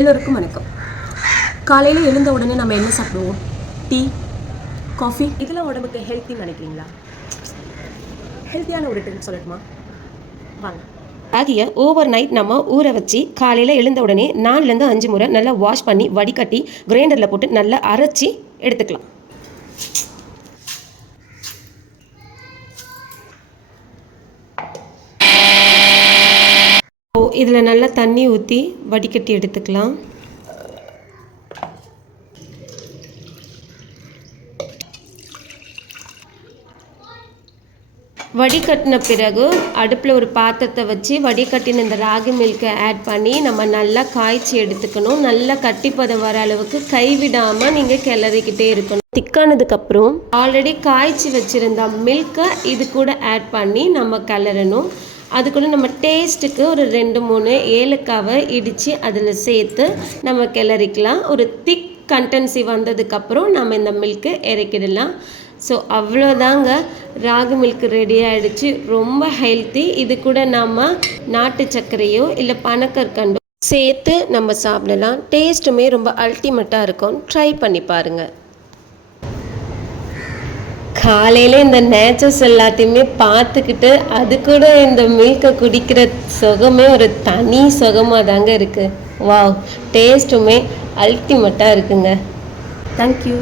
எல்லோருக்கும் வணக்கம். காலையில் எழுந்த உடனே நம்ம என்ன சாப்பிடுவோம்? Tea, coffee. இதெல்லாம் உடம்புக்கு ஹெல்த்தின்னு நினைக்கிறீங்களா? ஹெல்த்தியான ஒரு ட்ரிங்க் சொல்லட்டுமா? வாங்க. ராகியை ஓவர் நைட் நம்ம ஊற வச்சு காலையில் எழுந்த உடனே 4லேருந்து 5 முறை நல்லா வாஷ் பண்ணி வடிகட்டி கிரைண்டரில் போட்டு நல்லா அரைச்சி எடுத்துக்கலாம். இதில் நல்லா தண்ணி ஊற்றி வடிகட்டி எடுத்துக்கலாம். வடிகட்டின பிறகு அடுப்பில் ஒரு பாத்திரத்தை வச்சு வடிகட்டின இந்த ராகி மில்கை ஆட் பண்ணி நம்ம நல்லா காய்ச்சி எடுத்துக்கணும். நல்லா கட்டிப்பதம் வர அளவுக்கு கைவிடாமல் நீங்கள் கிளறிக்கிட்டே இருக்கணும். திக்கானதுக்கப்புறம் ஆல்ரெடி காய்ச்சி வச்சுருந்த மில்கை இது கூட ஆட் பண்ணி நம்ம கிளறணும். அது கூட நம்ம டேஸ்ட்டுக்கு ஒரு 2-3 ஏலக்காவை இடித்து அதில் சேர்த்து நம்ம கிளறிக்கலாம். ஒரு திக் கண்டென்சி வந்ததுக்கப்புறம் நம்ம இந்த மில்க்கு இறக்கிடலாம். ஸோ அவ்வளோதாங்க, ராகி மில்க் ரெடி ஆகிடுச்சு. ரொம்ப ஹெல்த்தி. இது கூட நம்ம நாட்டு சர்க்கரையோ இல்லை பனக்கற்கண்டோ சேர்த்து நம்ம சாப்பிடலாம். டேஸ்ட்டுமே ரொம்ப அல்டிமேட்டாக இருக்கும். ட்ரை பண்ணி பாருங்கள். காலையில் இந்த நேச்சர்ஸ் எல்லாத்தையுமே பார்த்துக்கிட்டு அது கூட இந்த மில்கை குடிக்கிற சுகமே ஒரு தனி சுகமாக தாங்க இருக்குது. வாவ், டேஸ்ட்டுமே அல்டிமேட்டாக இருக்குங்க. தேங்க்யூ.